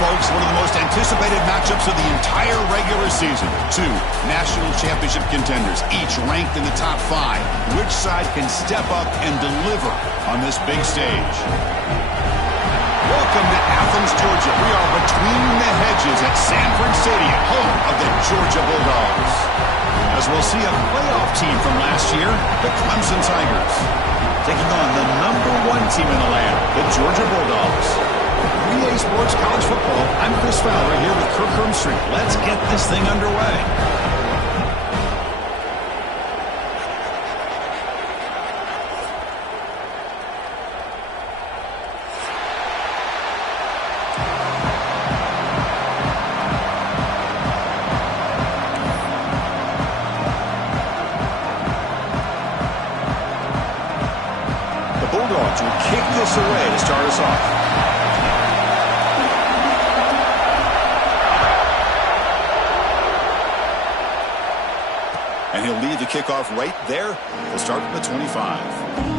Folks, one of the most anticipated matchups of the entire regular season. Two national championship contenders, each ranked in the top 5. Which side can step up and deliver on this big stage? Welcome to Athens, Georgia. We are between the hedges at Sanford Stadium, home of the Georgia Bulldogs. As we'll see a playoff team from last year, the Clemson Tigers, taking on the #1 team in the land, the Georgia Bulldogs. 3A Sports College Football. I'm Chris Fowler here with Kirk Hermstreet. Let's get this thing underway. The Bulldogs will kick this away to start us off. And he'll lead the kickoff right there. We'll start from the 25.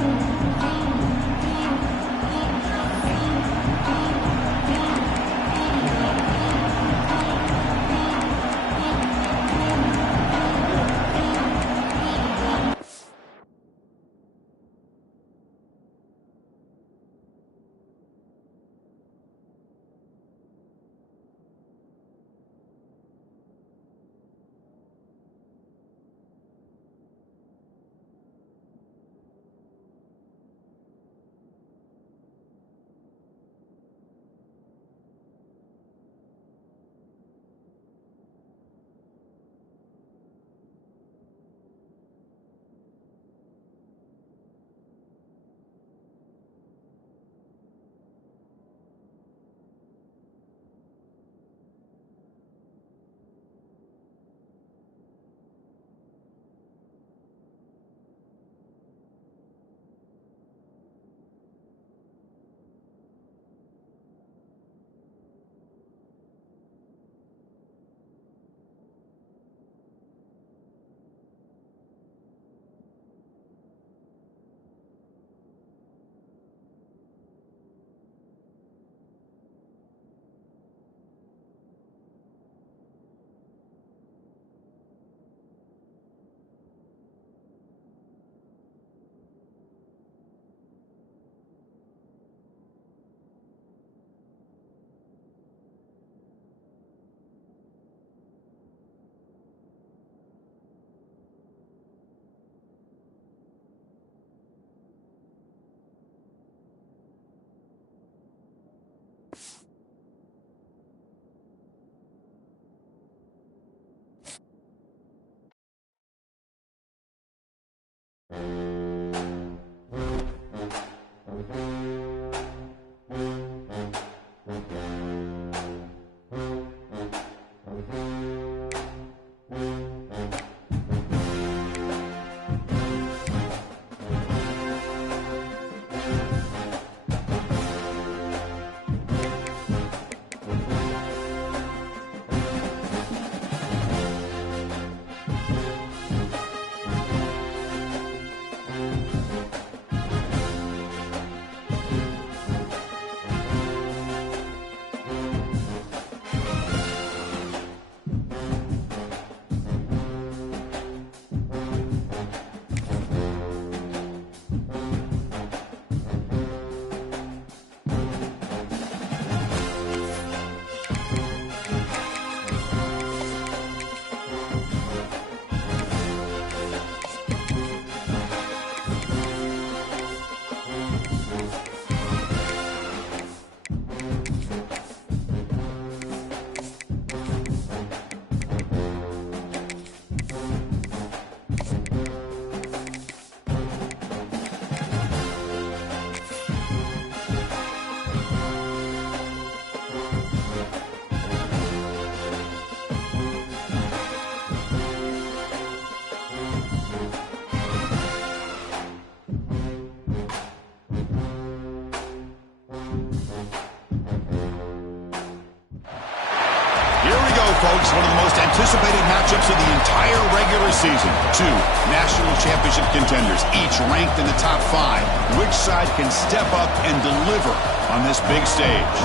folks, one of the most anticipated matchups of the entire regular season. Two national championship contenders, each ranked in the top 5. Which side can step up and deliver on this big stage?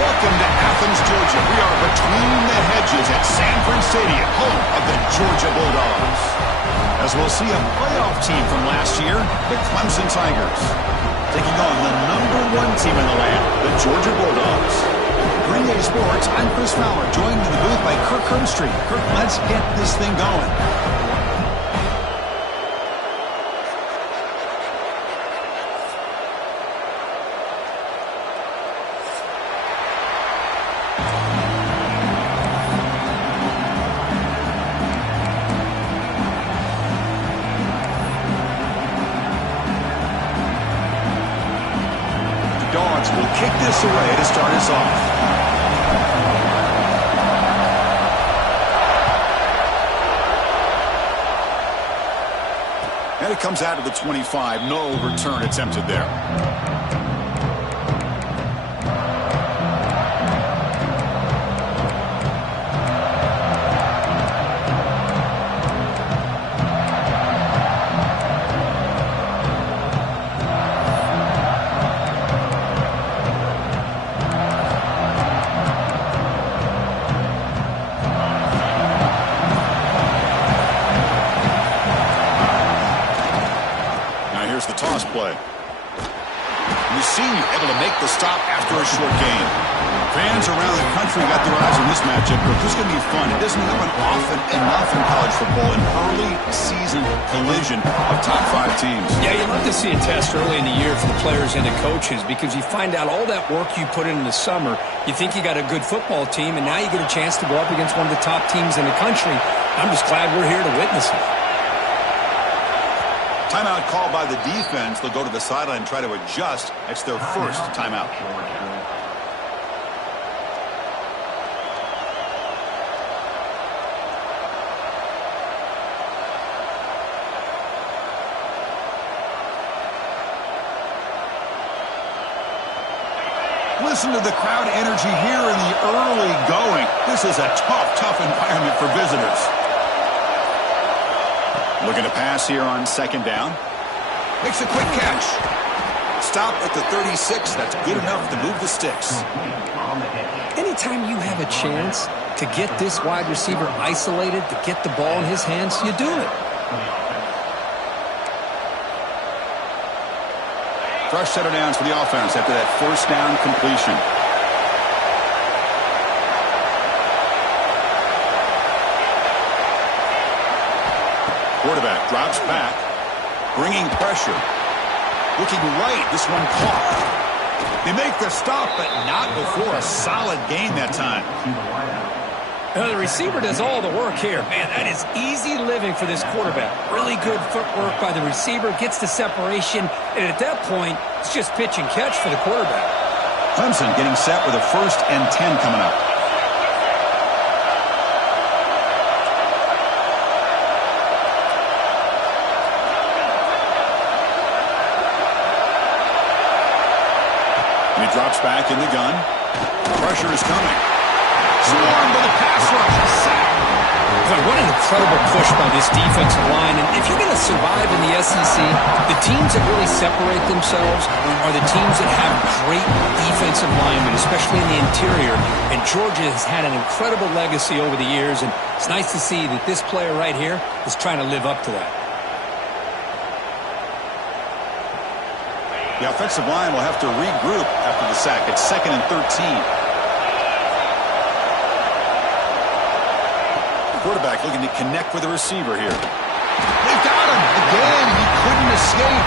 Welcome to Athens, Georgia. We are between the hedges at Sanford Stadium, home of the Georgia Bulldogs. As we'll see a playoff team from last year, the Clemson Tigers, taking on the #1 team in the land, the Georgia Bulldogs. Green Day Sports, I'm Chris Fowler, joined in the booth by Kirk Herbstreit. Kirk, let's get this thing going. Dogs will kick this away to start us off. And it comes out of the 25. No return attempted there. The toss play. The senior able to make the stop after a short gain. Fans around the country got their eyes on this matchup. This is going to be fun. It doesn't happen often enough in college football. An early season collision of top 5 teams. Yeah, you love to see a test early in the year for the players and the coaches because you find out all that work you put in the summer. You think you got a good football team, and now you get a chance to go up against one of the top teams in the country. I'm just glad we're here to witness it. Timeout called by the defense. They'll go to the sideline and try to adjust. It's their first timeout. Listen to the crowd energy here in the early going. This is a tough environment for visitors. Looking to pass here on second down. Makes a quick catch. Stop at the 36. That's good enough to move the sticks. Anytime you have a chance to get this wide receiver isolated, to get the ball in his hands, you do it. Fresh set of downs for the offense after that first down completion. Quarterback drops back, bringing pressure. Looking right, this one caught. They make the stop, but not before a solid gain that time. The receiver does all the work here. Man, that is easy living for this quarterback. Really good footwork by the receiver, gets the separation, and at that point, it's just pitch and catch for the quarterback. Clemson getting set with a 1st and 10 coming up. And he drops back in the gun. Pressure is coming. Swarmed by the pass rush. A sack. Boy, what an incredible push by this defensive line. And if you're going to survive in the SEC, the teams that really separate themselves are the teams that have great defensive linemen, especially in the interior. And Georgia has had an incredible legacy over the years, and it's nice to see that this player right here is trying to live up to that. The offensive line will have to regroup after the sack. It's 2nd and 13. Quarterback looking to connect with the receiver here. They got him again. He couldn't escape.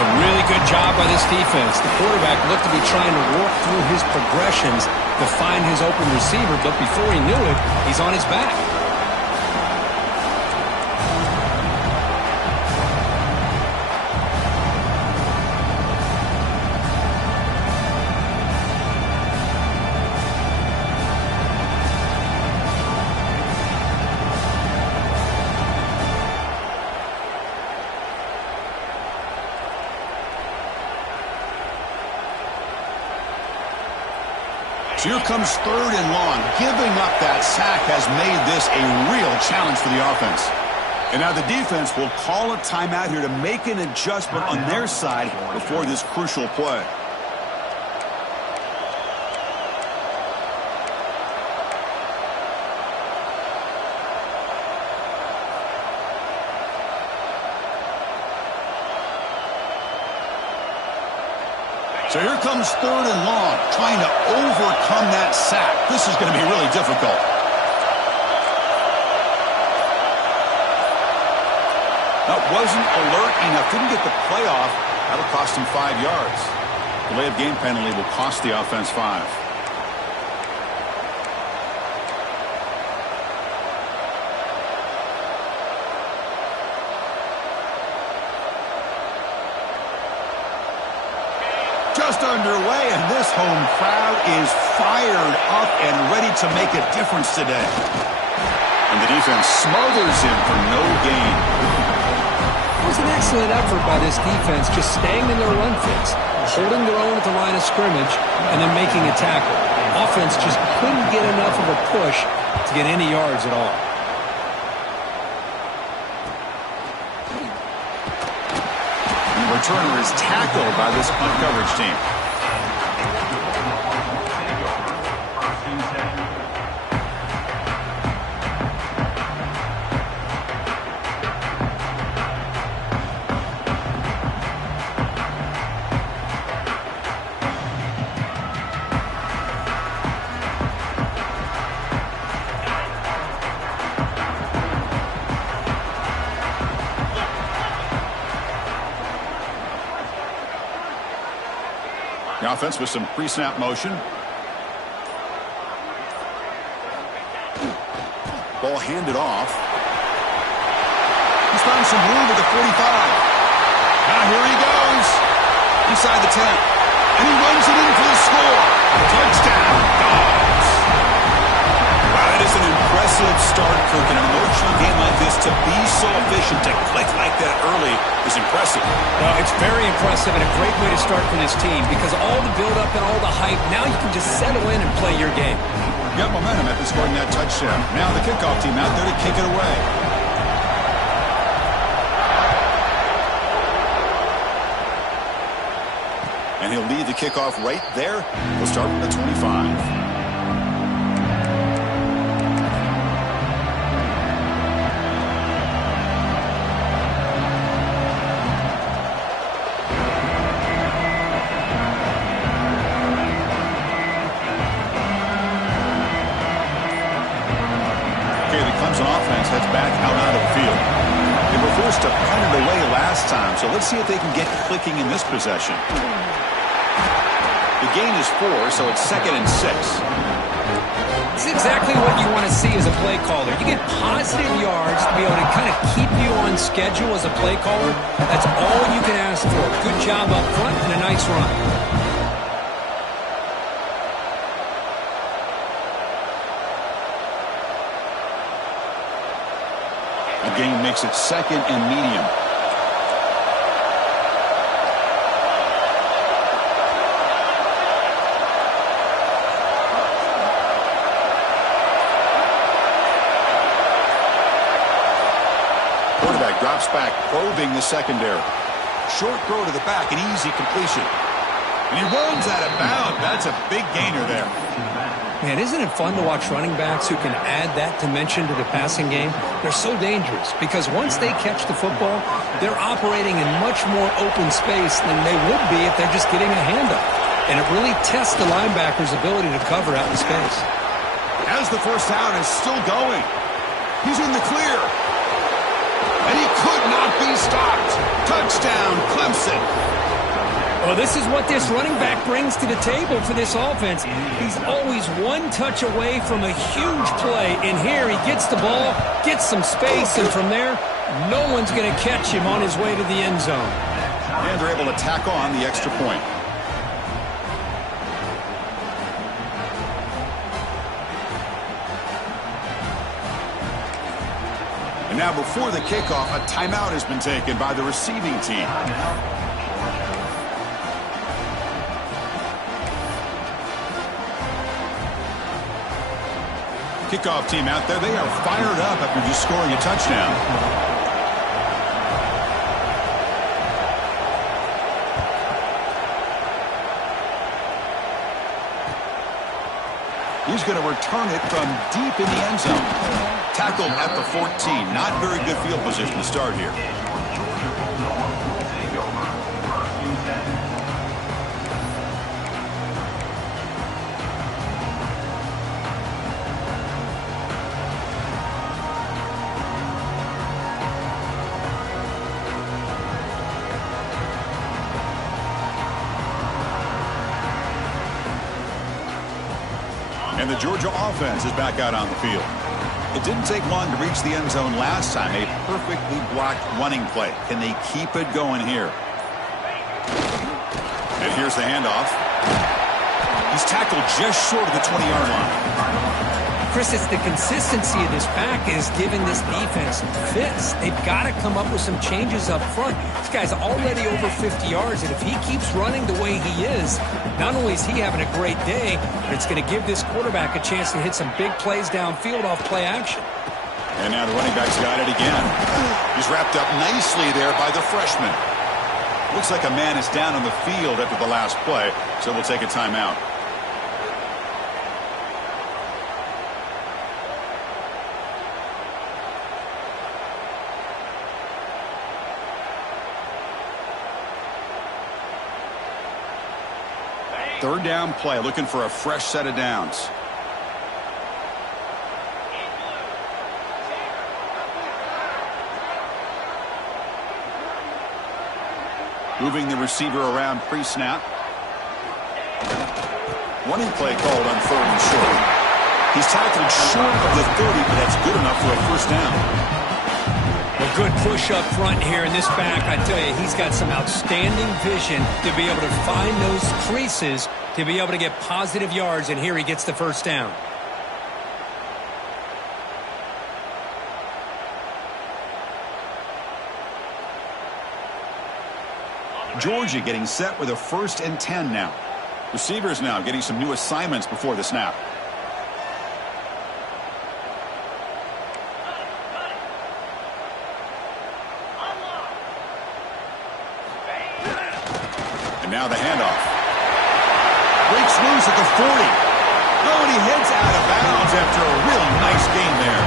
A really good job by this defense. The quarterback looked to be trying to work through his progressions to find his open receiver, but before he knew it, he's on his back. So here comes 3rd and long. Giving up that sack has made this a real challenge for the offense. And now the defense will call a timeout here to make an adjustment on their side before this crucial play. So here comes 3rd and long, trying to overcome that sack. This is going to be really difficult. That wasn't alert enough. Didn't get the play off. That'll cost him 5 yards. Delay of game penalty will cost the offense 5. Just underway, and this home crowd is fired up and ready to make a difference today. And the defense smothers him for no gain. It was an excellent effort by this defense, just staying in their run fits, holding their own at the line of scrimmage, and then making a tackle. Offense just couldn't get enough of a push to get any yards at all. Returner is tackled by this punt coverage team. The offense with some pre-snap motion. Ball handed off. He's found some room at the 45. Now here he goes. Inside the 10. And he runs it in for the score. Touchdown, Dogs. Wow, that is an impressive start, Kirk. In an emotional game like this, to be so efficient, to click like that early is impressive. Well, it's very impressive and a great way to start for this team because all the build-up and all the hype, now you can just settle in and play your game. Got momentum after scoring that touchdown. Now the kickoff team out there to kick it away. And he'll lead the kickoff right there. He'll start from the 25. Offense heads back out onto the field. They were forced to punt it away last time, so let's see if they can get clicking in this possession. The gain is 4, so it's 2nd and 6. It's exactly what you want to see as a play caller. You get positive yards to be able to kind of keep you on schedule as a play caller. That's all you can ask for. Good job up front and a nice run. Gain makes it 2nd and medium. Quarterback drops back, probing the secondary. Short throw to the back, an easy completion. And he runs out of bounds. That's a big gainer there. Man, isn't it fun to watch running backs who can add that dimension to the passing game? They're so dangerous because once they catch the football, they're operating in much more open space than they would be if they're just getting a handoff. And it really tests the linebacker's ability to cover out in space. As the first down is still going. He's in the clear. And he could not be stopped. Touchdown, Clemson. Well, this is what this running back brings to the table for this offense. He's always one touch away from a huge play. And here he gets the ball, gets some space, and from there, no one's going to catch him on his way to the end zone. And they're able to tack on the extra point. And now before the kickoff, a timeout has been taken by the receiving team. Kickoff team out there, they are fired up after just scoring a touchdown. He's going to return it from deep in the end zone. Tackled at the 14. Not very good field position to start here. And the Georgia offense is back out on the field. It didn't take long to reach the end zone last time. A perfectly blocked running play. Can they keep it going here? And here's the handoff. He's tackled just short of the 20-yard line. Chris, it's the consistency of this pack is giving this defense fits. They've got to come up with some changes up front. This guy's already over 50 yards, and if he keeps running the way he is, not only is he having a great day, but it's going to give this quarterback a chance to hit some big plays downfield off play action. And now the running back's got it again. He's wrapped up nicely there by the freshman. Looks like a man is down on the field after the last play, so we'll take a timeout. Third down play, looking for a fresh set of downs. Moving the receiver around pre-snap. Running play called on 3rd and short. He's tackled short of the 30, but that's good enough for a first down. A good push up front here in this back. I tell you, he's got some outstanding vision to be able to find those creases to be able to get positive yards, and here he gets the first down. Georgia getting set with a 1st and 10 now. Receivers now getting some new assignments before the snap. Now the handoff. Breaks loose at the 40. Oh, and he heads out of bounds after a really nice gain there.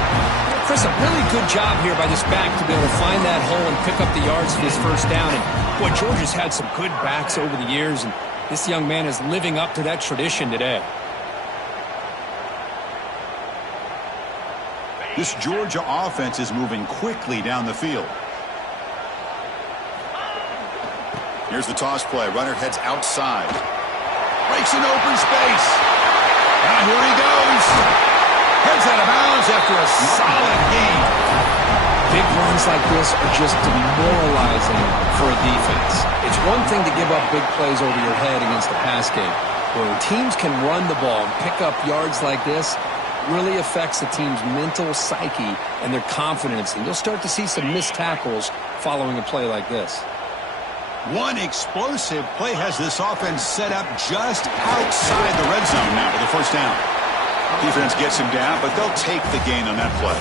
Chris, a really good job here by this back to be able to find that hole and pick up the yards for his first down. And boy, Georgia's had some good backs over the years, and this young man is living up to that tradition today. This Georgia offense is moving quickly down the field. Here's the toss play. Runner heads outside. Breaks an open space. Now here he goes. Heads out of bounds after a solid gain. Big runs like this are just demoralizing for a defense. It's one thing to give up big plays over your head against the pass game. When teams can run the ball and pick up yards like this, really affects the team's mental psyche and their confidence. And you'll start to see some missed tackles following a play like this. One explosive play has this offense set up just outside the red zone now for the first down. Defense gets him down, but they'll take the gain on that play.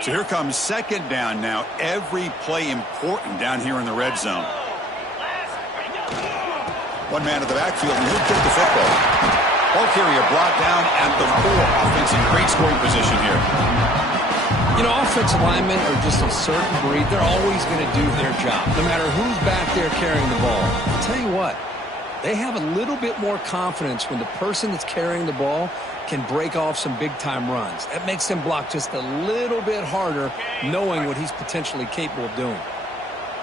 So here comes 2nd down now. Every play important down here in the red zone. One man at the backfield, and he'll get the football. Ball carrier brought down at the 4. Offense in great scoring position here. You know, offensive linemen are just a certain breed. They're always going to do their job, no matter who's back there carrying the ball. I'll tell you what, they have a little bit more confidence when the person that's carrying the ball can break off some big-time runs. That makes them block just a little bit harder, knowing what he's potentially capable of doing.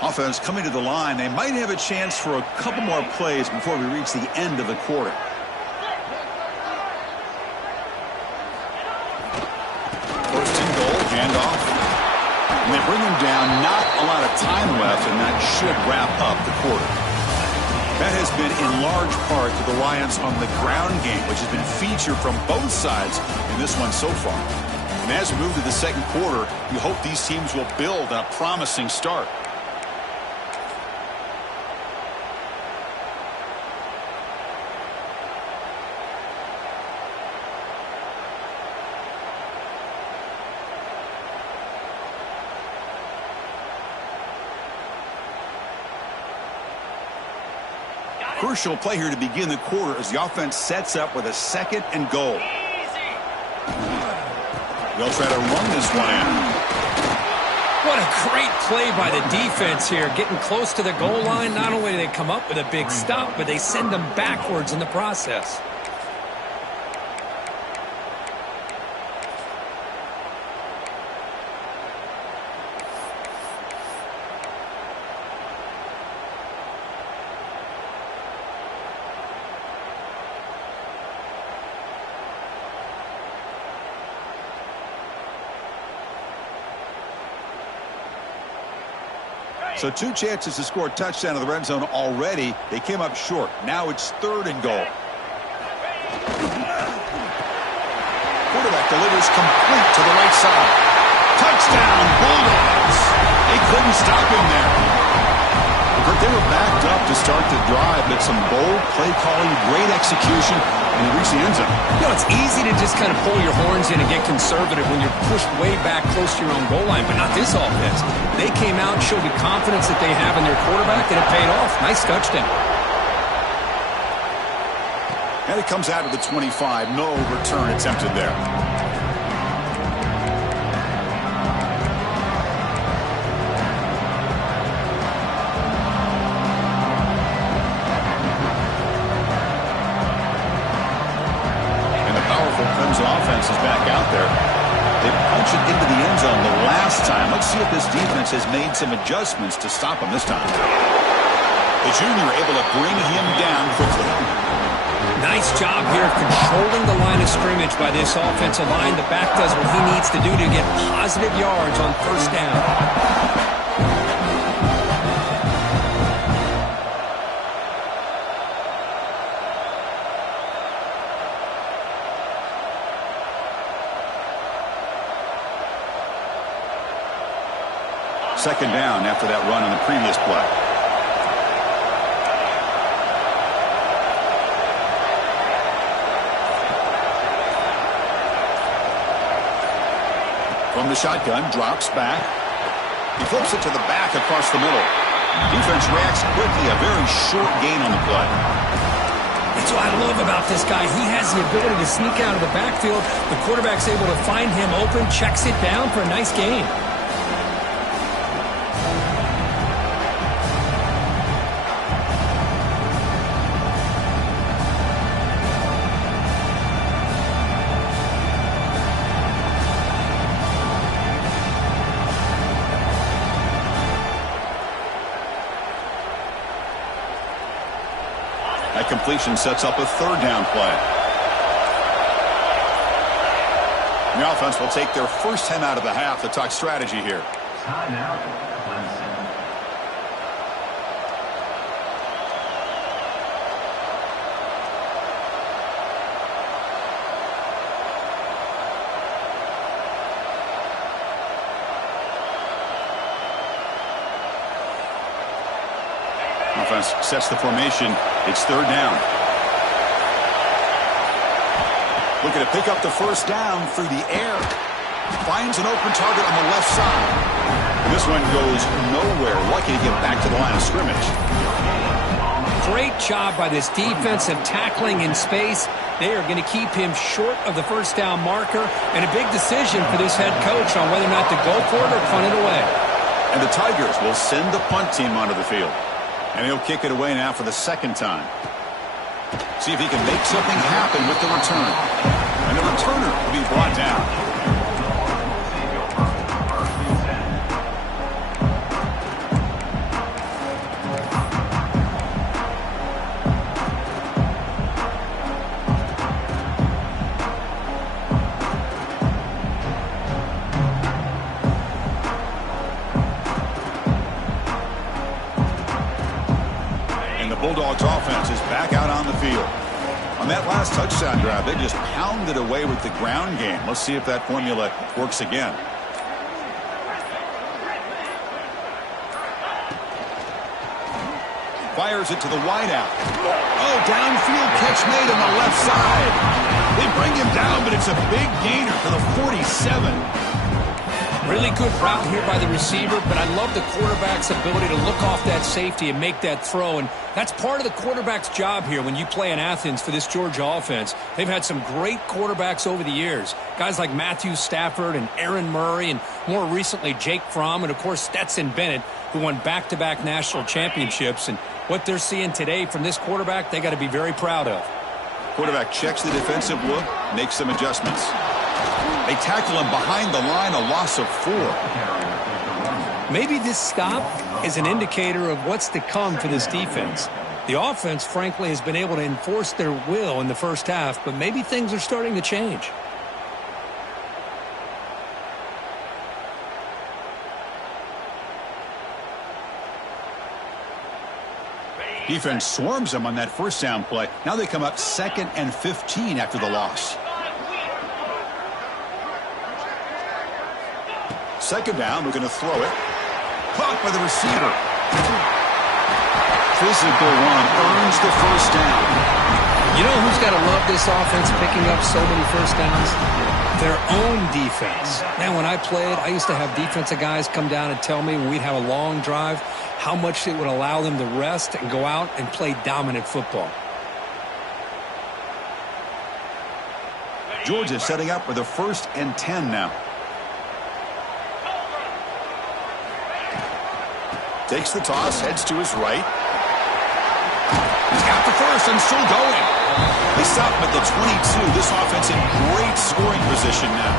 Offense coming to the line. They might have a chance for a couple more plays before we reach the end of the quarter. First and goal, handoff. bring him down. Not a lot of time left, and that should wrap up the quarter. That has been in large part to the reliance on the ground game, which has been featured from both sides in this one so far. And as we move to the second quarter, we hope these teams will build on a promising start. Crucial play here to begin the quarter as the offense sets up with a 2nd and goal. They'll try to run this one in. What a great play by the defense here. Getting close to the goal line, not only do they come up with a big stop, but they send them backwards in the process. So 2 chances to score a touchdown in the red zone already. They came up short. Now it's 3rd and goal. Quarterback delivers complete to the right side. Touchdown, Bulldogs. They couldn't stop him there. But they were backed up to start the drive, but some bold play calling, great execution, and they reached the end zone. You know, it's easy to just kind of pull your horns in and get conservative when you're pushed way back close to your own goal line, but not this offense. They came out and showed the confidence that they have in their quarterback, and it paid off. Nice touchdown. And it comes out of the 25. No return attempted there. Offense is back out there. They punch it into the end zone the last time. Let's see if this defense has made some adjustments to stop him this time. The junior able to bring him down quickly. Nice job here of controlling the line of scrimmage by this offensive line. The back does what he needs to do to get positive yards on 1st down. Second down after that run on the previous play. From the shotgun, drops back. He flips it to the back across the middle. Defense reacts quickly, a very short gain on the play. That's what I love about this guy. He has the ability to sneak out of the backfield. The quarterback's able to find him open, checks it down for a nice gain. That completion sets up a 3rd down play. The offense will take their first time out of the half to talk strategy here. Timeout, Clemson. Offense sets the formation. It's 3rd down. Looking to pick up the first down through the air. Finds an open target on the left side. And this one goes nowhere. Lucky to get back to the line of scrimmage. Great job by this defensive tackling in space. They are going to keep him short of the first down marker. And a big decision for this head coach on whether or not to go for it or punt it away. And the Tigers will send the punt team onto the field. And he'll kick it away now for the 2nd time. See if he can make something happen with the return. And the returner will be brought down. field. On that last touchdown drive, they just pounded away with the ground game. Let's see if that formula works again. Fires it to the wideout. Oh, downfield catch made on the left side. They bring him down, but it's a big gainer for the 47. Really good route here by the receiver, but I love the quarterback's ability to look off that safety and make that throw. And that's part of the quarterback's job here when you play in Athens for this Georgia offense. They've had some great quarterbacks over the years. Guys like Matthew Stafford and Aaron Murray, and more recently Jake Fromm, and of course Stetson Bennett, who won back-to-back national championships. And what they're seeing today from this quarterback, they got to be very proud of. Quarterback checks the defensive look, makes some adjustments. They tackle him behind the line, a loss of 4. Maybe this stop is an indicator of what's to come for this defense. The offense, frankly, has been able to enforce their will in the first half, but maybe things are starting to change. Defense swarms them on that first down play. Now they come up 2nd and 15 after the loss. Second down, we're going to throw it. Caught by the receiver. Physical one earns the first down. You know who's got to love this offense picking up so many first downs? Their own defense. Man, when I played, I used to have defensive guys come down and tell me when we'd have a long drive how much it would allow them to rest and go out and play dominant football. Georgia setting up with a 1st and 10 now. Takes the toss, heads to his right. He's got the first and still going. They stop him at the 22. This offense in great scoring position now.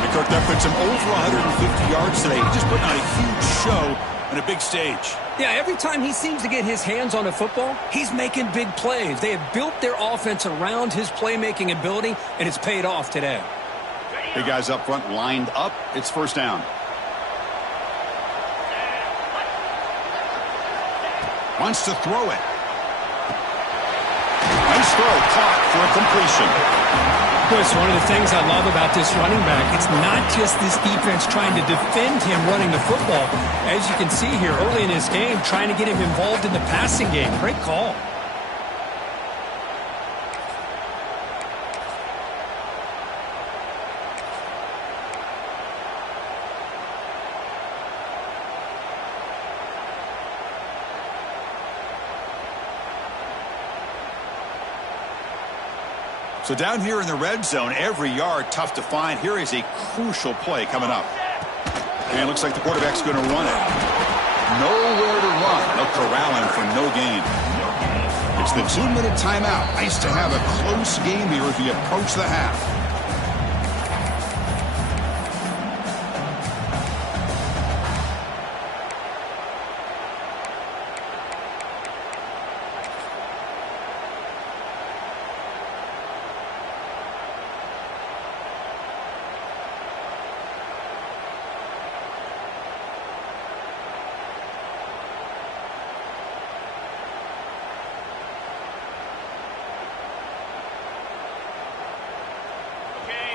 McCook, that puts him over 150 yards today. He just put on a huge show on a big stage. Yeah, every time he seems to get his hands on a football, he's making big plays. They have built their offense around his playmaking ability, and it's paid off today. Big guys up front lined up. It's first down. Wants to throw it. Nice throw, caught for a completion. Boy, it's one of the things I love about this running back. It's not just this defense trying to defend him running the football. As you can see here early in his game, trying to get him involved in the passing game. Great call. So down here in the red zone, every yard tough to find. Here is a crucial play coming up. And it looks like the quarterback's going to run it. Nowhere to run. They'll corral him for no gain. It's the 2-minute timeout. Nice to have a close game here as we approach the half.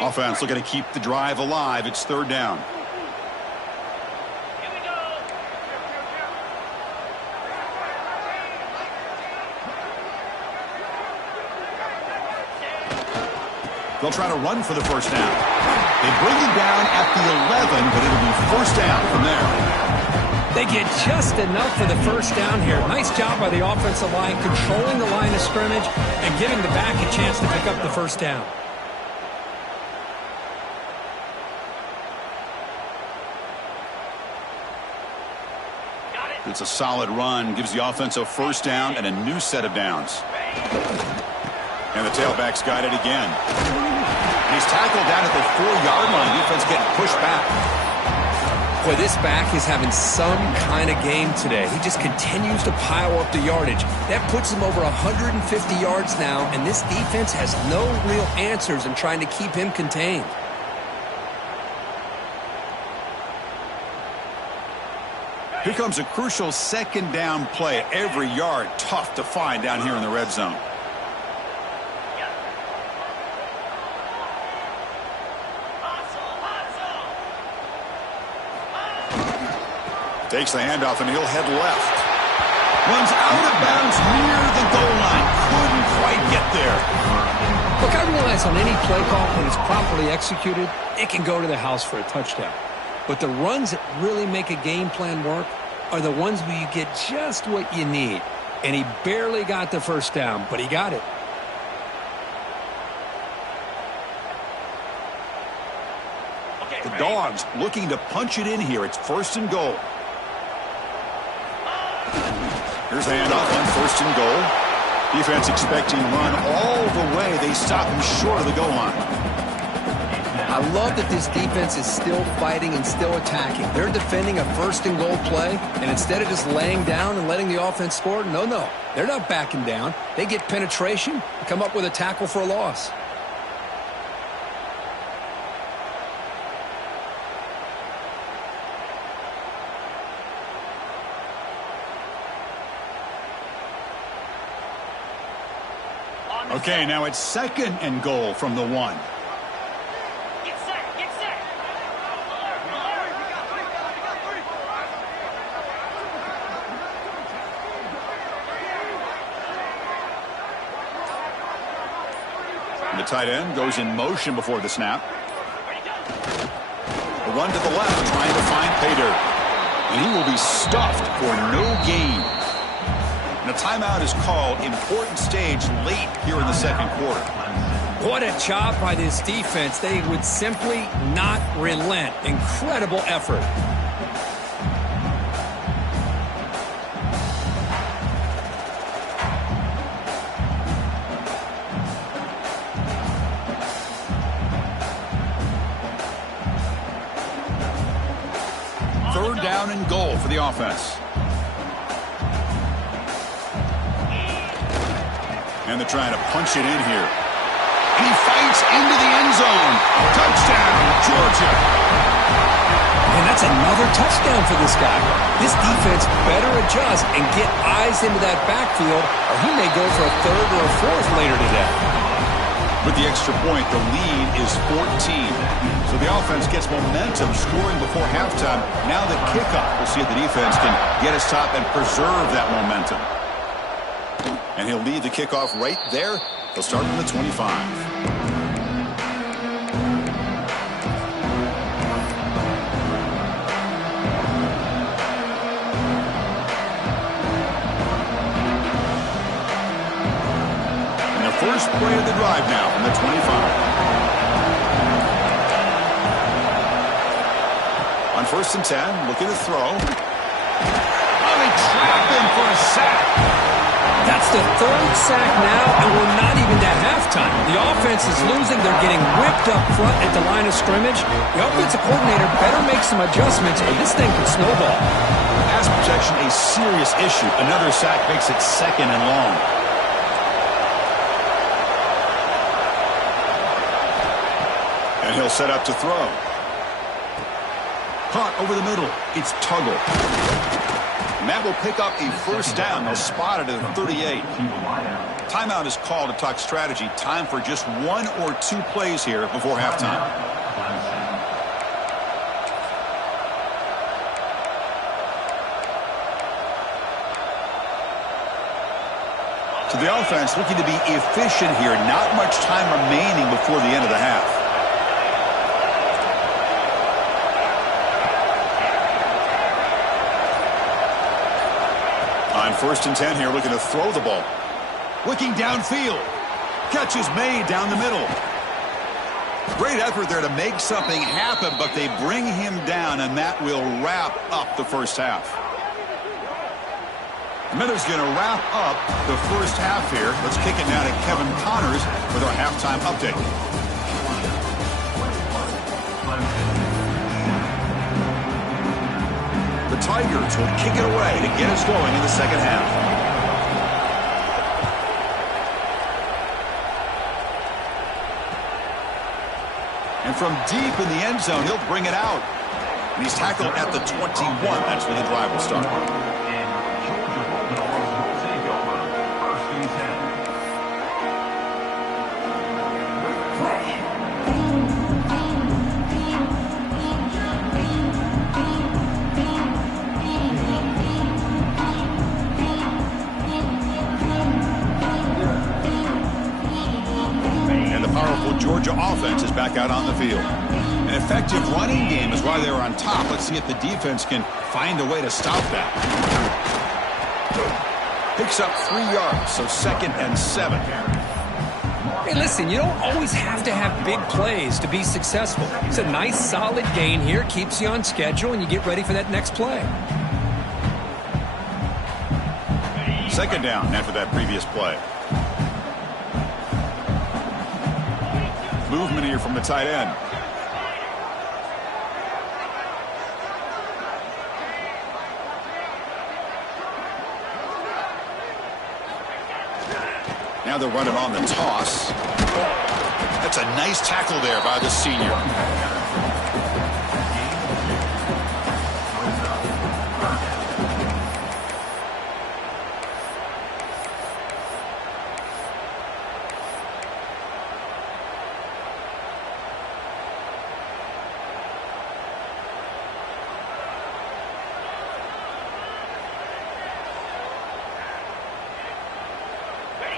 Offense looking to keep the drive alive. It's third down. They'll try to run for the first down. They bring him down at the 11, but it'll be first down from there. They get just enough for the first down here. Nice job by the offensive line, controlling the line of scrimmage and giving the back a chance to pick up the first down. It's a solid run, gives the offense a first down and a new set of downs. And the tailback's got it again. And he's tackled down at the 4-yard line. Defense getting pushed back. Boy, this back is having some kind of game today. He just continues to pile up the yardage. That puts him over 150 yards now, and this defense has no real answers in trying to keep him contained. Here comes a crucial second down play. Every yard tough to find down here in the red zone. Takes the handoff, and he'll head left. Runs out of bounds near the goal line. Couldn't quite get there. Look, I realize on any play call, when it's properly executed, it can go to the house for a touchdown. But the runs that really make a game plan work are the ones where you get just what you need. And he barely got the first down, but he got it. The Dogs looking to punch it in here. It's 1st and goal. Here's a handoff on 1st and goal. Defense expecting run all the way. They stop him short of the goal line. I love that this defense is still fighting and still attacking. They're defending a 1st and goal play, and instead of just laying down and letting the offense score, no. They're not backing down. They get penetration and come up with a tackle for a loss. Okay, now it's 2nd and goal from the 1. Get set, get set. The tight end goes in motion before the snap. The run to the left, trying to find Pater. And he will be stuffed for no gain. And a timeout is called. Important stage late here in the 2nd quarter. What a job by this defense. They would simply not relent. Incredible effort. Third down and goal for the offense. And they're trying to punch it in here. And he fights into the end zone. Touchdown, Georgia. And that's another touchdown for this guy. This defense better adjust and get eyes into that backfield, or he may go for a 3rd or a 4th later today. With the extra point, the lead is 14. So the offense gets momentum, scoring before halftime. Now the kickoff. We'll see if the defense can get a stop and preserve that momentum. And he'll lead the kickoff right there. He'll start from the 25. And the first play of the drive now from the 25. On 1st and 10, looking to throw. Oh, they trap him for a sack. That's the 3rd sack now, and we're not even at halftime. The offense is losing. They're getting whipped up front at the line of scrimmage. The offensive coordinator better make some adjustments, or this thing could snowball. Pass protection, a serious issue. Another sack makes it 2nd and long. And he'll set up to throw. Caught over the middle. It's Tuggle. And that will pick up a 1st down. They'll spot it at the 38. Timeout is called to talk strategy. Time for just 1 or 2 plays here before halftime. So the offense looking to be efficient here. Not much time remaining before the end of the half. On 1st and 10 here, looking to throw the ball. Looking downfield. Catch is made down the middle. Great effort there to make something happen, but they bring him down, and that will wrap up the first half. Miller's going to wrap up the first half here. Let's kick it now to Kevin Connors with our halftime update. The Tigers will kick it away to get us going in the second half. And from deep in the end zone, he'll bring it out. And he's tackled at the 21. That's where the drive will start. powerful Georgia offense is back out on the field. An effective running game is why they're on top. Let's see if the defense can find a way to stop that. Picks up 3 yards, so 2nd and 7. Hey, listen, you don't always have to have big plays to be successful. It's a nice, solid gain here, keeps you on schedule, and you get ready for that next play. 2nd down after that previous play. Movement here from the tight end. Now they're running on the toss. That's a nice tackle there by the senior.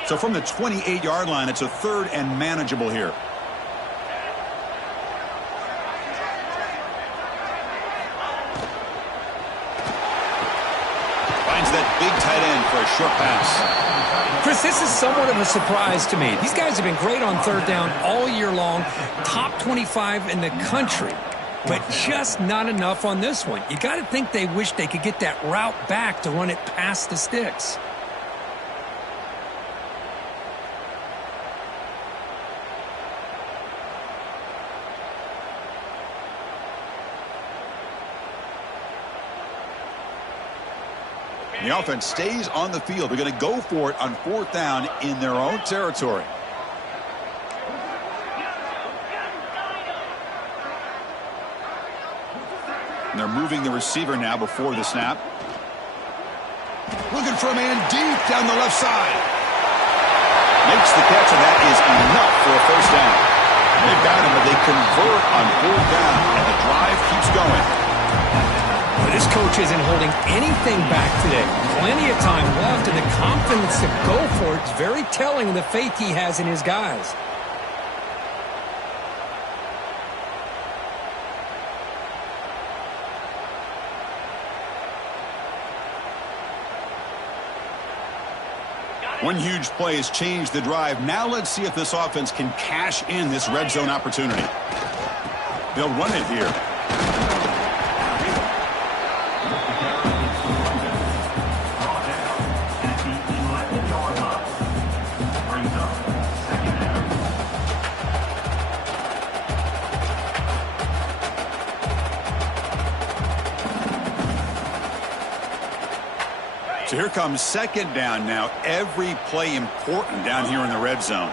So from the 28-yard line, it's a 3rd and manageable here. Finds that big tight end for a short pass. Chris, this is somewhat of a surprise to me. These guys have been great on 3rd down all year long, top 25 in the country, but just not enough on this one. You got to think they wish they could get that route back to run it past the sticks. The offense stays on the field. They're going to go for it on 4th down in their own territory. And they're moving the receiver now before the snap. Looking for a man deep down the left side. Makes the catch, and that is enough for a 1st down. They've got him, but they convert on 4th down, and the drive keeps going. But this coach isn't holding anything back today. Plenty of time left, and the confidence to go for it is very telling of the faith he has in his guys. One huge play has changed the drive. Now let's see if this offense can cash in this red zone opportunity. They'll run it here. So here comes 2nd down now. Every play important down here in the red zone.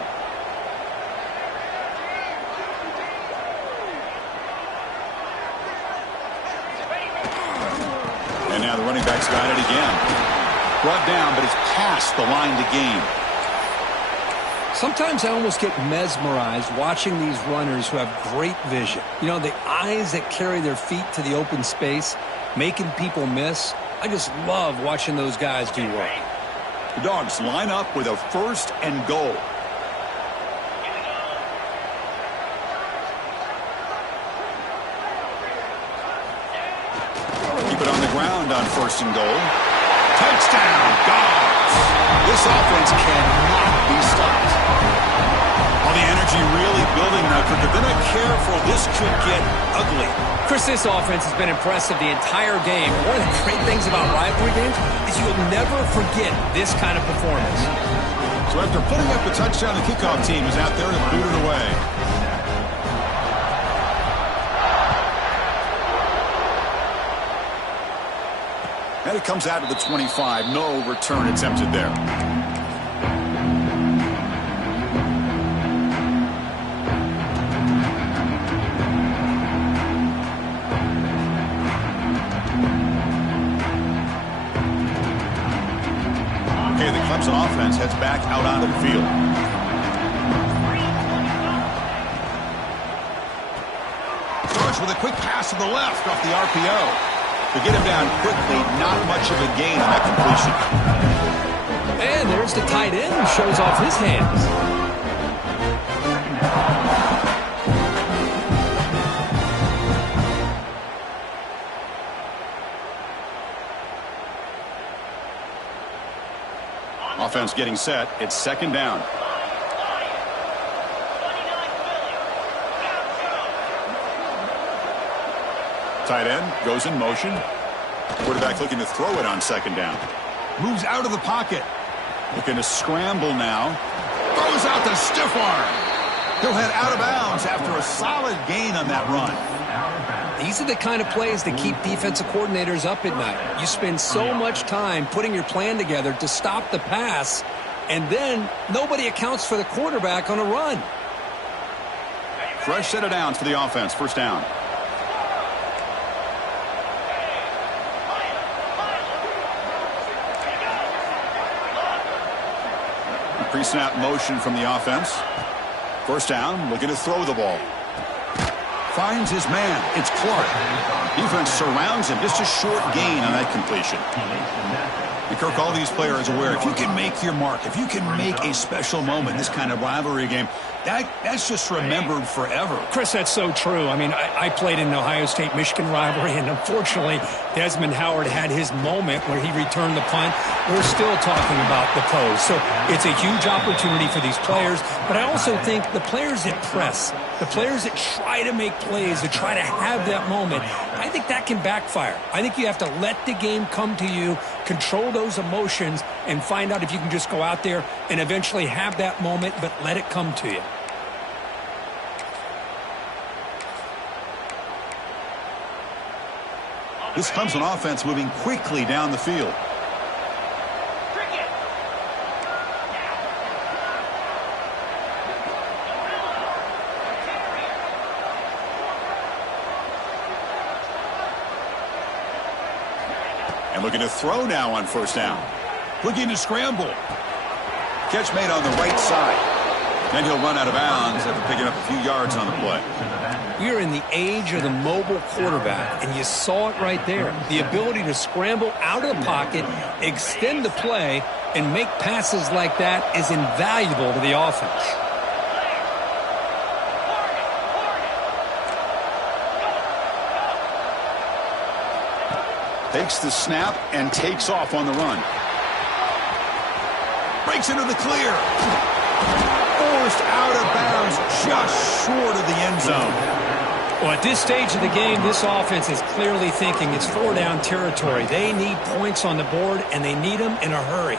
And now the running back's got it again. Brought down, but it's past the line to gain. Sometimes I almost get mesmerized watching these runners who have great vision. You know, the eyes that carry their feet to the open space, making people miss. I just love watching those guys do work. The Dogs line up with a 1st and goal. Keep it on the ground on 1st and goal. Touchdown, Dogs! This offense cannot be stopped. All the energy really building up, but if they're not careful, this could get ugly. Chris, this offense has been impressive the entire game. One of the great things about rivalry games is you'll never forget this kind of performance. So after putting up the touchdown, the kickoff team is out there to boot it away. And it comes out to the 25. No return attempted there. Okay, the Clemson offense heads back out onto the field. George with a quick pass to the left off the RPO. To get him down quickly, not much of a gain on that completion. And there's the tight end who shows off his hands. Offense getting set. It's second down. Tight end goes in motion. Quarterback looking to throw it on second down. Moves out of the pocket. Looking to scramble now. Throws out the stiff arm. He'll head out of bounds after a solid gain on that run. These are the kind of plays that keep defensive coordinators up at night. You spend so much time putting your plan together to stop the pass, and then nobody accounts for the quarterback on a run. Fresh set of downs for the offense. First down. Pre-snap motion from the offense. First down, looking to throw the ball. Finds his man. It's Clark. Defense surrounds him. Just a short gain on that completion. And Kirk, all these players are aware, if you can make your mark, if you can make a special moment, this kind of rivalry game, that's just remembered forever. Chris, that's so true. I mean, I played in an Ohio State-Michigan rivalry, and unfortunately, Desmond Howard had his moment where he returned the punt. We're still talking about the pose. So it's a huge opportunity for these players, but I also think the players that press, the players that try to make plays, that try to have that moment, I think that can backfire. I think you have to let the game come to you, control those emotions, and find out if you can just go out there and eventually have that moment, but let it come to you. This Clemson offense moving quickly down the field. And looking to throw now on first down. Looking to scramble. Catch made on the right side. Then he'll run out of bounds after picking up a few yards on the play. We are in the age of the mobile quarterback, and you saw it right there. The ability to scramble out of the pocket, extend the play, and make passes like that is invaluable to the offense. Takes the snap and takes off on the run. Breaks into the clear. Forced out of bounds just short of the end zone. Well, at this stage of the game, this offense is clearly thinking it's four-down territory. They need points on the board, and they need them in a hurry.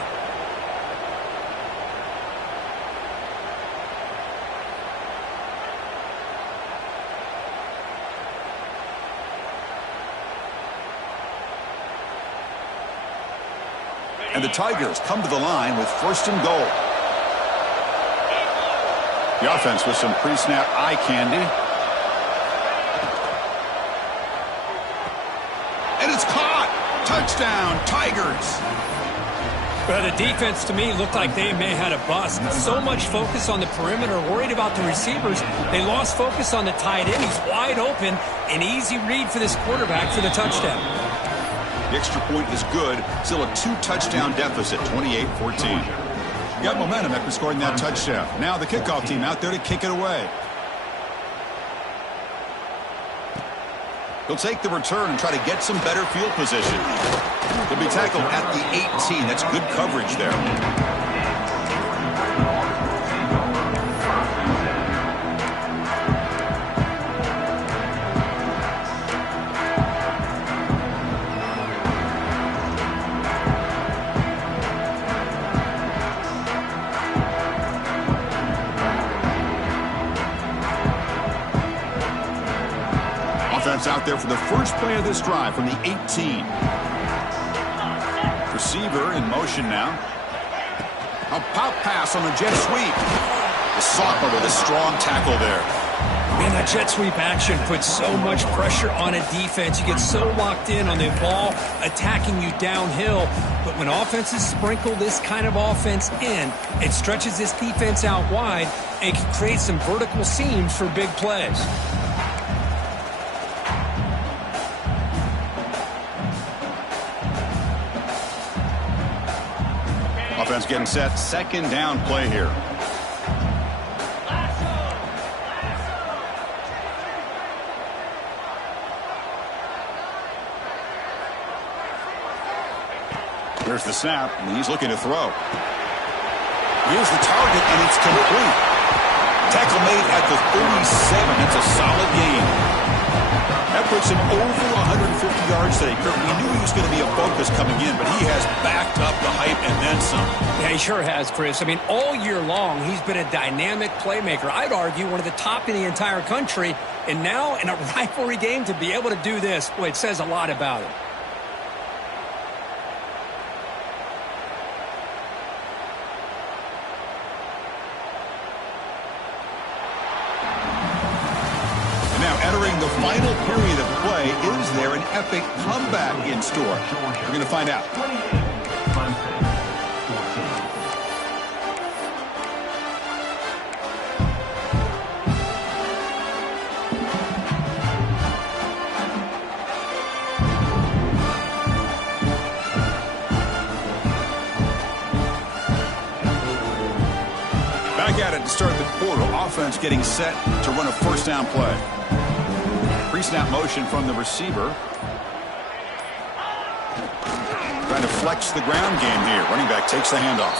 And the Tigers come to the line with first and goal. The offense with some pre-snap eye candy. And it's caught. Touchdown, Tigers. Well, the defense, to me, looked like they may have had a bust. So much focus on the perimeter, worried about the receivers. They lost focus on the tight end. He's wide open. An easy read for this quarterback for the touchdown. The extra point is good. Still a 2-touchdown deficit, 28-14. Got momentum after scoring that touchdown. Now the kickoff team out there to kick it away. He'll take the return and try to get some better field position. He'll be tackled at the 18. That's good coverage there. Out there for the first play of this drive from the 18. Receiver in motion now. A pop pass on the jet sweep. The Sophomore with a strong tackle there. Man, that jet sweep action puts so much pressure on a defense. You get so locked in on the ball attacking you downhill. But when offenses sprinkle this kind of offense in, it stretches this defense out wide and can create some vertical seams for big plays. Offense getting set. Second down play here. There's the snap, and he's looking to throw. Here's the target, and it's complete. Tackle made at the 37. That's a solid gain. That puts him over 150 yards today. Kurt, we knew he was going to be a focus coming in, but he has backed up the hype and then some. Yeah, he sure has, Chris. I mean, all year long, he's been a dynamic playmaker. I'd argue one of the top in the entire country. And now in a rivalry game to be able to do this, boy, it says a lot about him. Now entering the final period of play, is there an epic comeback in store? We're going to find out. Back at it to start the quarter. Offense getting set to run a first down play. Pre-snap motion from the receiver. Trying to flex the ground game here. Running back takes the handoff.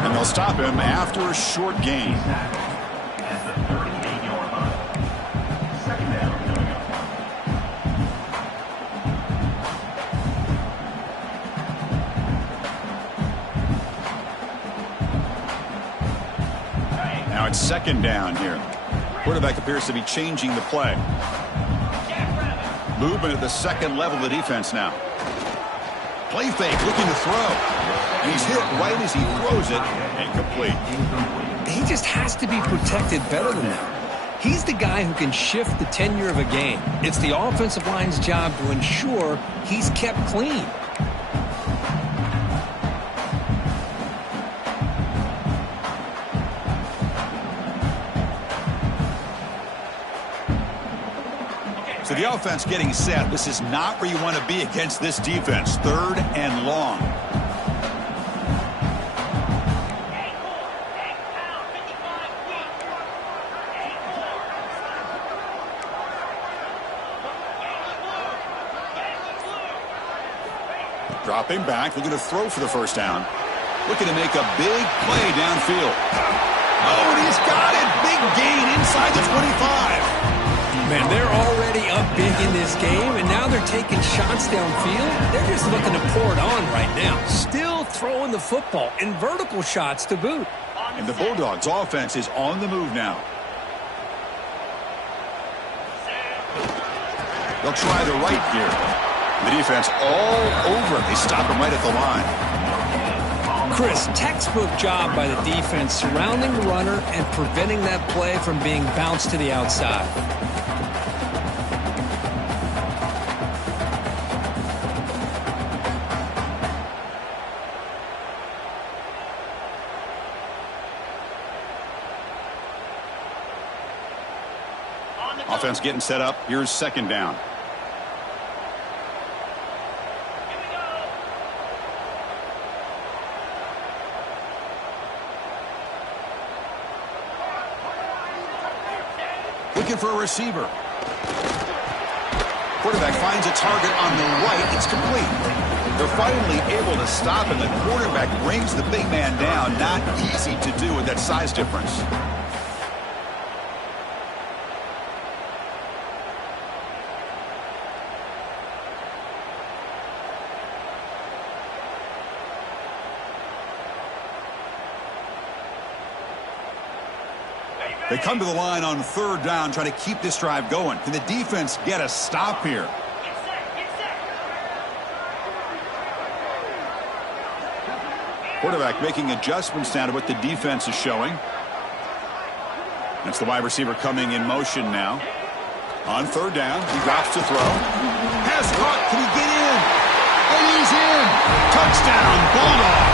And they'll stop him after a short gain. At the 38-yard line. Second down. Now it's second down here. Quarterback appears to be changing the play. Movement at the second level of the defense now. Play fake, looking to throw. And he's hit right as he throws it, and complete. He just has to be protected better than that. He's the guy who can shift the tenure of a game. It's the offensive line's job to ensure he's kept clean. So the offense getting set. This is not where you want to be against this defense. Third and long. Dropping back, looking to throw for the first down. Looking to make a big play downfield. Oh, and he's got it. Big gain inside the 25. Man, they're already up big in this game, and now they're taking shots downfield. They're just looking to pour it on right now. Still throwing the football, and vertical shots to boot. And the Bulldogs' offense is on the move now. They'll try the right here. The defense all over it. They stop him right at the line. Chris, textbook job by the defense surrounding the runner and preventing that play from being bounced to the outside. Offense getting set up. Here's second down. Looking for a receiver. Quarterback finds a target on the right. It's complete. They're finally able to stop, and the quarterback brings the big man down. Not easy to do with that size difference. They come to the line on third down, trying to keep this drive going. Can the defense get a stop here? Quarterback making adjustments now to what the defense is showing. That's the wide receiver coming in motion now. On third down, he drops to throw. Pass caught. Can he get in? And he's in. Touchdown, Bulldogs.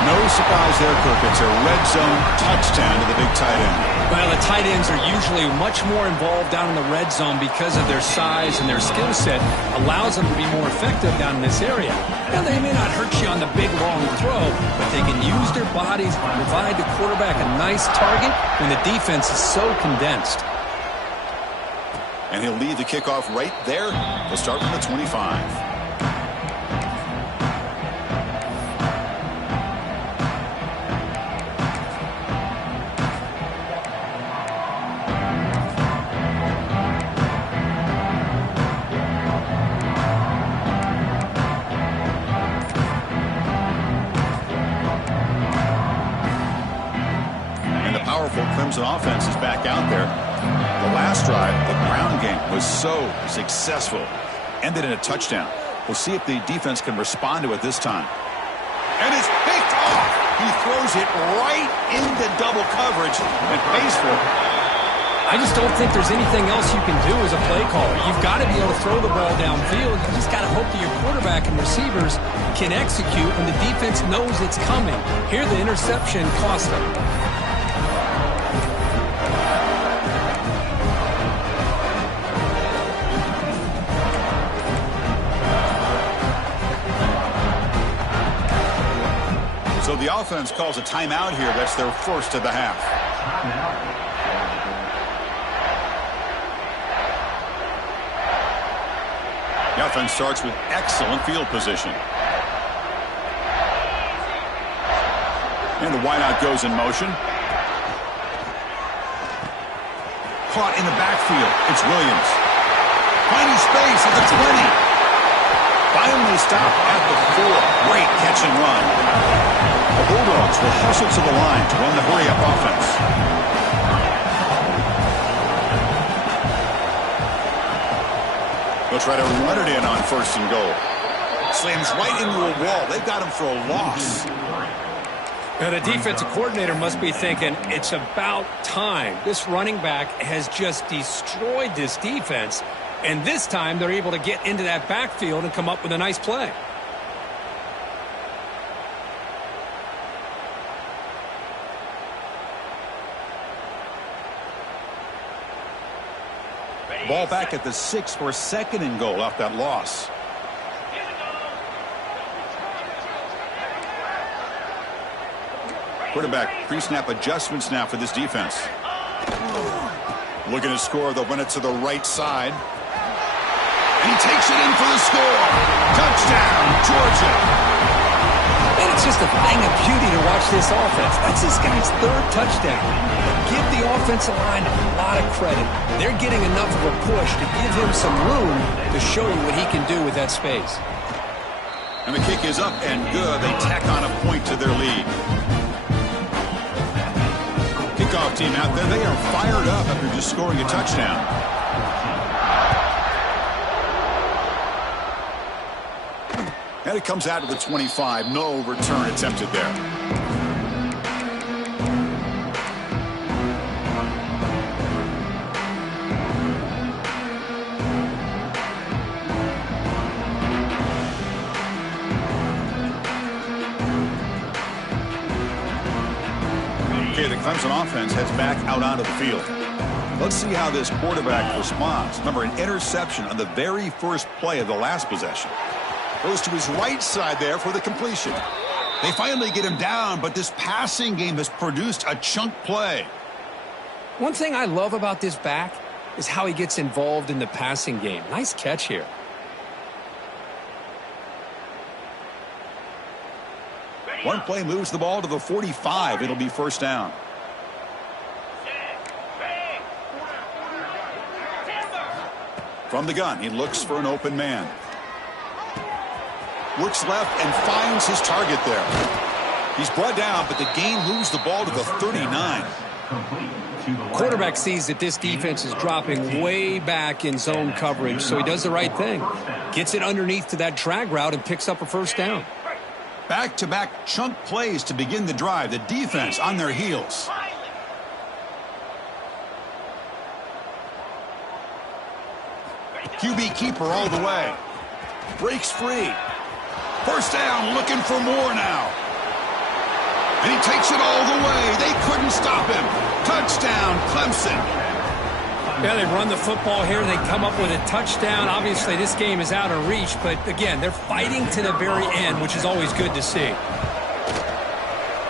No surprise there, Kirk. It's a red zone touchdown to the big tight end. Well, the tight ends are usually much more involved down in the red zone because of their size and their skill set allows them to be more effective down in this area. Now, they may not hurt you on the big, long throw, but they can use their bodies to provide the quarterback a nice target when the defense is so condensed. And he'll lead the kickoff right there. He'll start from the 25. powerful Crimson offense is back out there. The last drive, the ground game, was so successful. Ended in a touchdown. We'll see if the defense can respond to it this time. And it's picked off. He throws it right into double coverage and pays for it. I just don't think there's anything else you can do as a play caller. You've got to be able to throw the ball downfield. You just got to hope that your quarterback and receivers can execute when the defense knows it's coming. Here, the interception cost them. So the offense calls a timeout here. That's their first of the half. The offense starts with excellent field position. And the wideout goes in motion. Caught in the backfield. It's Williams. Finding space at the 20. Finally stopped at the 4. Great catch and run. The Bulldogs will hustle to the line to run the hurry-up offense. They'll try to run it in on first and goal. Slams right into a wall. They've got him for a loss. Now, the defensive coordinator must be thinking, it's about time. This running back has just destroyed this defense, and this time they're able to get into that backfield and come up with a nice play. Ball back at the 6 for a second and goal off that loss. Quarterback pre-snap adjustments now for this defense. Looking to score, they'll run it to the right side. And he takes it in for the score. Touchdown, Georgia. And it's just a thing of beauty to watch this offense. That's this guy's third touchdown. Give the offensive line a lot of credit. They're getting enough of a push to give him some room to show you what he can do with that space. And the kick is up and good. They tack on a point to their lead. Kickoff team out there. They are fired up after just scoring a touchdown. And it comes out of the 25. No return attempted there. Okay, the Clemson offense heads back out onto the field. Let's see how this quarterback responds. Remember, an interception on the very first play of the last possession. Goes to his right side there for the completion. They finally get him down, but this passing game has produced a chunk play. One thing I love about this back is how he gets involved in the passing game. Nice catch here. One play moves the ball to the 45. It'll be first down. From the gun, he looks for an open man. Looks left and finds his target there. He's brought down, but the gain moves the ball to the 39. Quarterback sees that this defense is dropping way back in zone coverage, so he does the right thing. Gets it underneath to that drag route and picks up a first down. Back-to-back chunk plays to begin the drive. The defense on their heels. QB keeper all the way. Breaks free. First down, looking for more now. And he takes it all the way. They couldn't stop him. Touchdown, Clemson. Yeah, they run the football here. They come up with a touchdown. Obviously, this game is out of reach, but again, they're fighting to the very end, which is always good to see.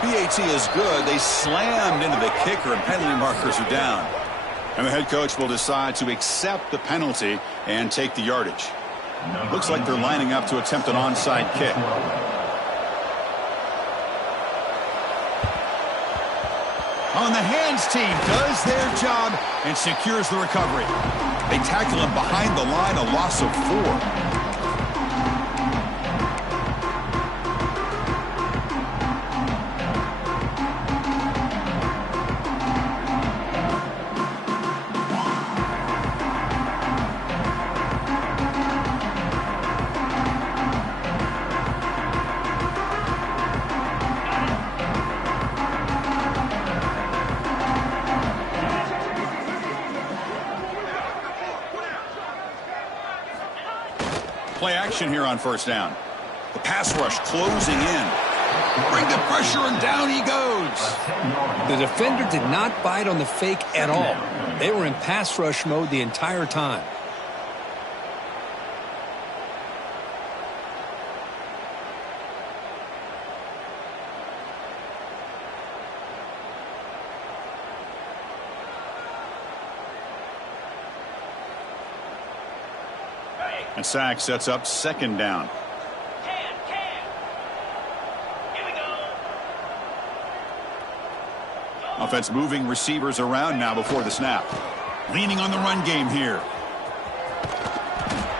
PAT is good. They slammed into the kicker, and penalty markers are down. And the head coach will decide to accept the penalty and take the yardage. Looks like they're lining up to attempt an onside kick. On the hands team does their job and secures the recovery. They tackle him behind the line, a loss of 4. Play action here on first down. The pass rush closing in. Bring the pressure, and down he goes. The defender did not bite on the fake at all. They were in pass rush mode the entire time. And sack sets up second down. Here we go. Offense moving receivers around now before the snap. Leaning on the run game here.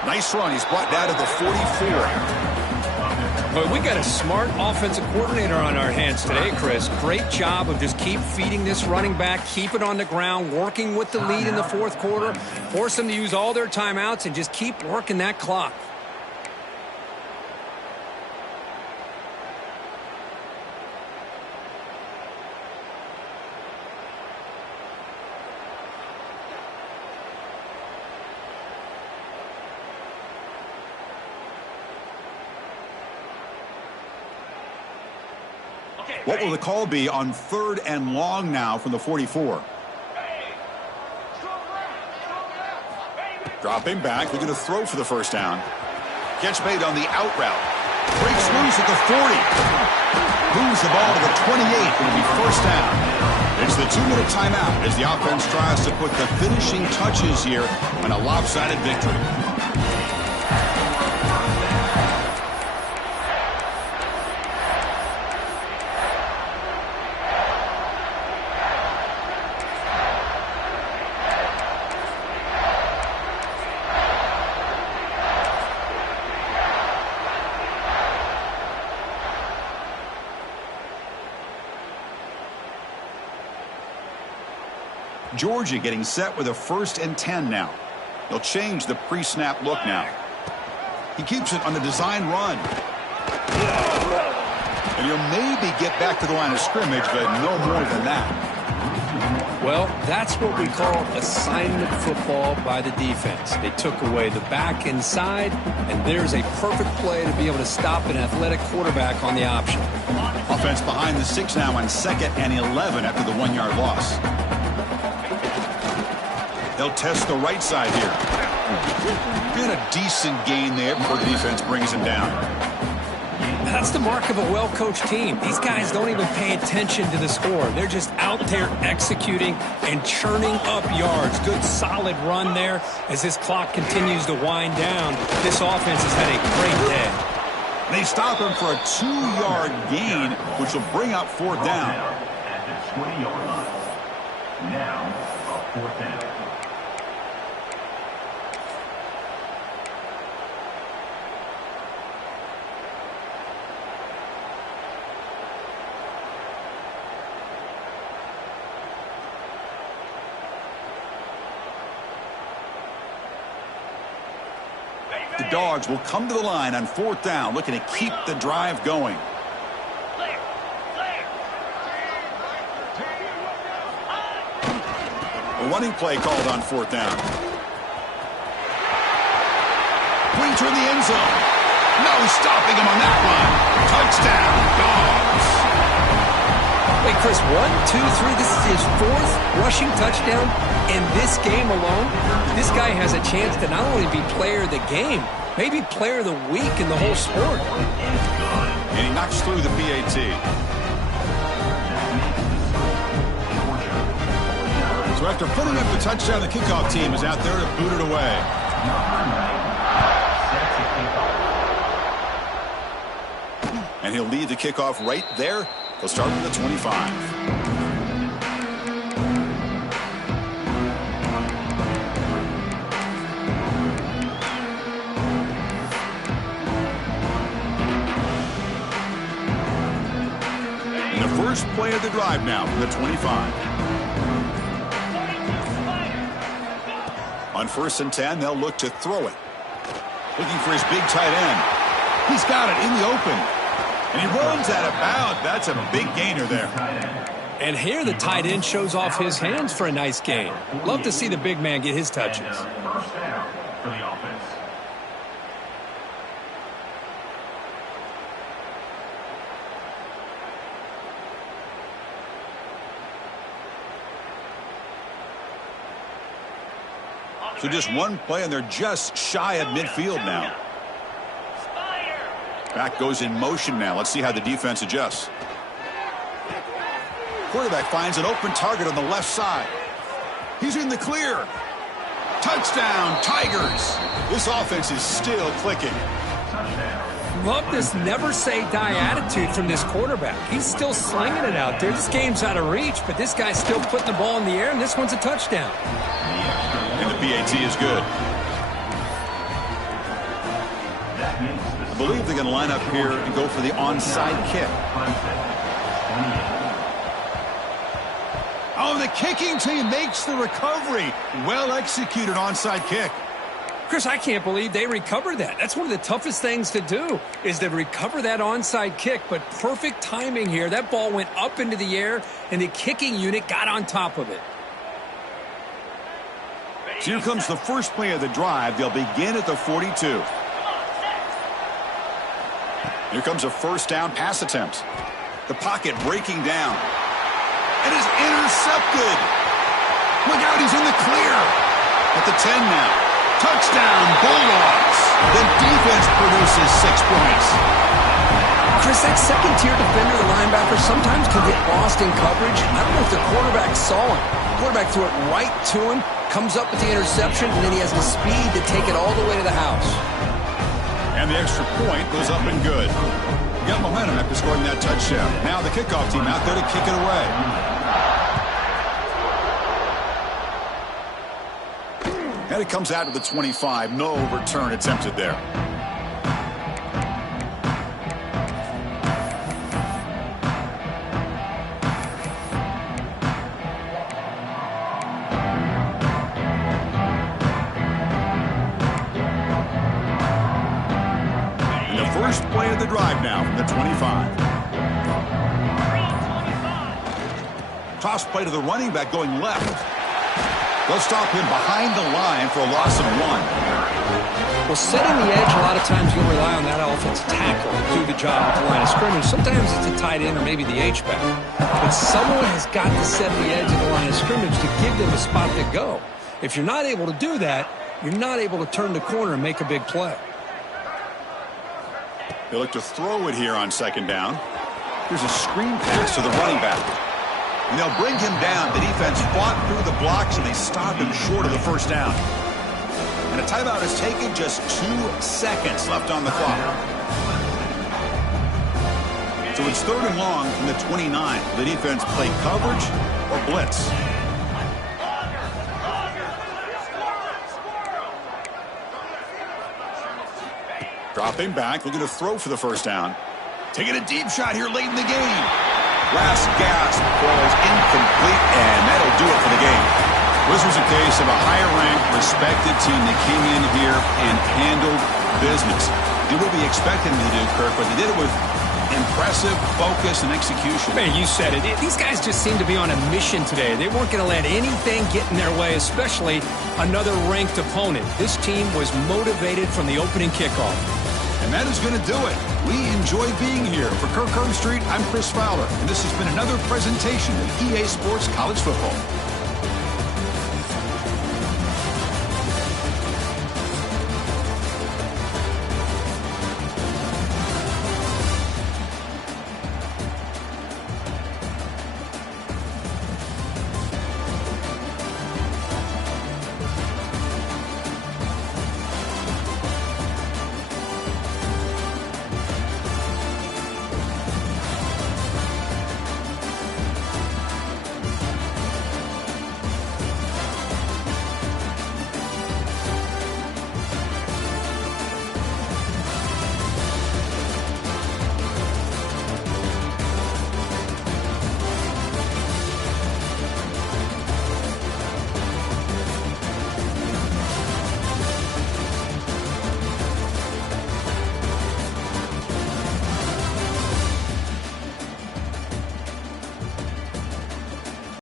Nice run. He's brought down to the 44. But we got a smart offensive coordinator on our hands today, Chris. Great job of just keep feeding this running back, keep it on the ground, working with the lead in the fourth quarter, force them to use all their timeouts, and just keep working that clock. What will the call be on third and long now from the 44? Dropping back, looking to throw for the first down. Catch made on the out route. Breaks loose at the 40. Moves the ball to the 28. It'll be first down. It's the 2-minute timeout as the offense tries to put the finishing touches here on a lopsided victory. Georgia getting set with a 1st and 10 now. They'll change the pre-snap look now. He keeps it on the design run. And he'll maybe get back to the line of scrimmage, but no more than that. Well, that's what we call assignment football by the defense. They took away the back inside, and there's a perfect play to be able to stop an athletic quarterback on the option. Offense behind the 6 now on 2nd and 11 after the 1-yard loss. They'll test the right side here. Been a decent gain there before the defense brings him down. That's the mark of a well-coached team. These guys don't even pay attention to the score. They're just out there executing and churning up yards. Good, solid run there as this clock continues to wind down. This offense has had a great day. They stop him for a 2-yard gain, which will bring up 4th down. At the 20-yard line. Now, a 4th down. The Dogs will come to the line on 4th down, looking to keep the drive going. Clear. Clear. A running play called on 4th down. Pointer in the end zone. No stopping him on that one. Touchdown, Dogs. Hey, Chris, 1, 2, 3. This is his 4th rushing touchdown in this game alone. This guy has a chance to not only be player of the game, maybe player of the week in the whole sport. And he knocks through the PAT. So after putting up the touchdown, the kickoff team is out there to boot it away. And he'll lead the kickoff right there. He'll start from the 25. First play of the drive now from the 25. On 1st and 10, they'll look to throw it. Looking for his big tight end. He's got it in the open. And he runs out of bounds. That's a big gainer there. And here the tight end shows off his hands for a nice gain. Love to see the big man get his touches. First down for the offense. So just one play, and they're just shy of midfield now. Back goes in motion now. Let's see how the defense adjusts. Quarterback finds an open target on the left side. He's in the clear. Touchdown, Tigers. This offense is still clicking. Love this never-say-die attitude from this quarterback. He's still slinging it out there. This game's out of reach, but this guy's still putting the ball in the air, and this one's a touchdown. And the PAT is good. I believe they're going to line up here and go for the onside kick. Oh, the kicking team makes the recovery. Well executed onside kick. Chris, I can't believe they recovered that. That's one of the toughest things to do, is to recover that onside kick. But perfect timing here. That ball went up into the air, and the kicking unit got on top of it. So here comes the first play of the drive. They'll begin at the 42. Here comes a first down pass attempt. The pocket breaking down. It is intercepted. Look out, he's in the clear. At the 10 now. Touchdown, Bulldogs. The defense produces 6 points. Chris, that second-tier defender, the linebacker, sometimes can get lost in coverage. I don't know if the quarterback saw him. The quarterback threw it right to him, comes up with the interception, and then he has the speed to take it all the way to the house. And the extra point goes up and good. Got momentum after scoring that touchdown. Now the kickoff team out there to kick it away. And it comes out to the 25. No return attempted there. And the first play of the drive now from the 25. Toss play to the running back going left. They'll stop him behind the line for a loss of 1. Well, setting the edge, a lot of times you'll rely on that offensive tackle to do the job at the line of scrimmage. Sometimes it's a tight end or maybe the H-back. But someone has got to set the edge of the line of scrimmage to give them a spot to go. If you're not able to do that, you're not able to turn the corner and make a big play. They look to throw it here on second down. Here's a screen pass to the running back. And they'll bring him down. The defense fought through the blocks, and they stopped him short of the first down. And a timeout is taken. Just 2 seconds left on the clock. So it's 3rd and long from the 29. The defense play coverage or blitz. Dropping back, looking to throw for the first down. Taking a deep shot here late in the game. Last gasp falls incomplete, and that'll do it for the game. This was a case of a higher-ranked, respected team that came in here and handled business. Did what we expected them to do, Kirk, but they did it with impressive focus and execution. Man, you said it. These guys just seem to be on a mission today. They weren't going to let anything get in their way, especially another ranked opponent. This team was motivated from the opening kickoff. And that is going to do it. We enjoy being here. For Kirk Street, I'm Chris Fowler, and this has been another presentation of EA Sports College Football.